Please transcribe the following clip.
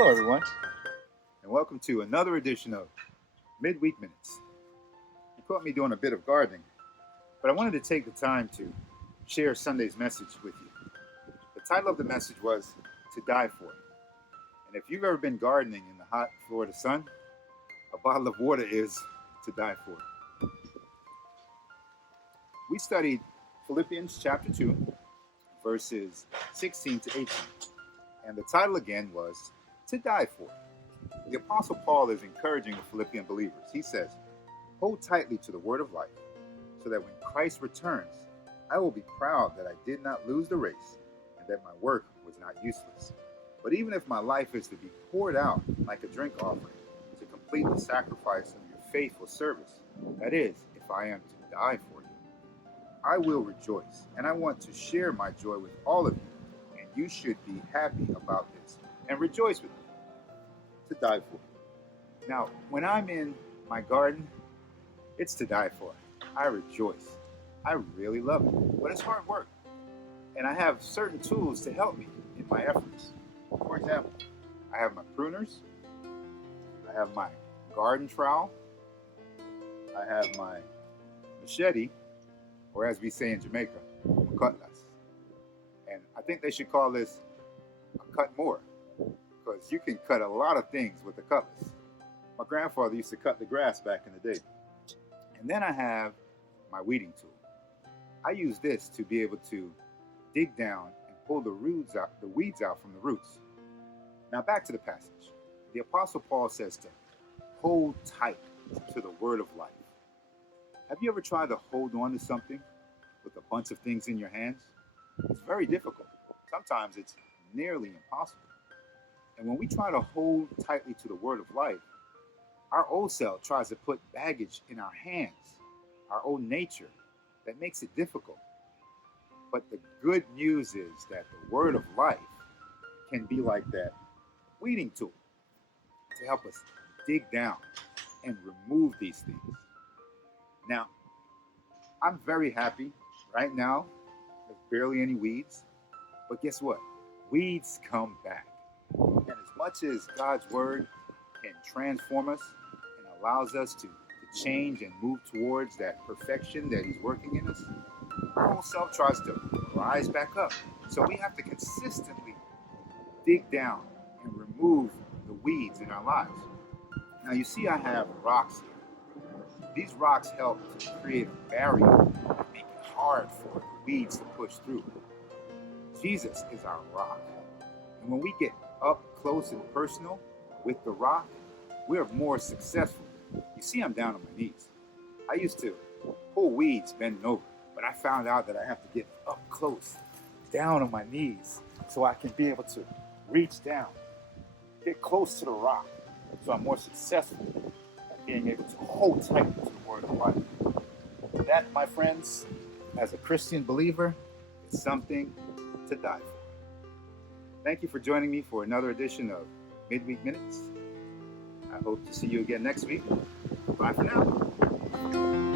Hello, everyone, and welcome to another edition of Midweek Minutes. You caught me doing a bit of gardening, but I wanted to take the time to share Sunday's message with you. The title of the message was To Die For. And if you've ever been gardening in the hot Florida sun, a bottle of water is to die for. We studied Philippians chapter 2, verses 16 to 18. And the title again was To Die For. The Apostle Paul is encouraging the Philippian believers. He says, hold tightly to the word of life, so that when Christ returns, I will be proud that I did not lose the race and that my work was not useless. But even if my life is to be poured out like a drink offering to complete the sacrifice of your faithful service, that is, if I am to die for you, I will rejoice, and I want to share my joy with all of you, and you should be happy about this and rejoice with me. To die for. Now, when I'm in my garden, it's to die for. I rejoice. I really love it, but it's hard work. And I have certain tools to help me in my efforts. For example, I have my pruners, I have my garden trowel, I have my machete, or as we say in Jamaica, a cutlass. And I think they should call this a cut more, because you can cut a lot of things with a cutlass. My grandfather used to cut the grass back in the day. And then I have my weeding tool. I use this to be able to dig down and pull the weeds out from the roots. Now back to the passage. The Apostle Paul says to hold tight to the word of life. Have you ever tried to hold on to something with a bunch of things in your hands? It's very difficult. Sometimes it's nearly impossible. And when we try to hold tightly to the word of life, our old self tries to put baggage in our hands, our old nature, that makes it difficult. But the good news is that the word of life can be like that weeding tool to help us dig down and remove these things. Now, I'm very happy right now. There's barely any weeds. But guess what? Weeds come back. And as much as God's word can transform us and allows us to change and move towards that perfection that he's working in us, our old self tries to rise back up. So we have to consistently dig down and remove the weeds in our lives. Now you see I have rocks here. These rocks help to create a barrier and make it hard for the weeds to push through. Jesus is our rock. And when we get up close and personal with the rock, we're more successful. You see, I'm down on my knees. I used to pull weeds bending over, but I found out that I have to get up close, down on my knees, so I can be able to reach down, get close to the rock, so I'm more successful at being able to hold tight to the word of life. That, my friends, as a Christian believer, is something to die for. Thank you for joining me for another edition of Midweek Minutes. I hope to see you again next week. Bye for now.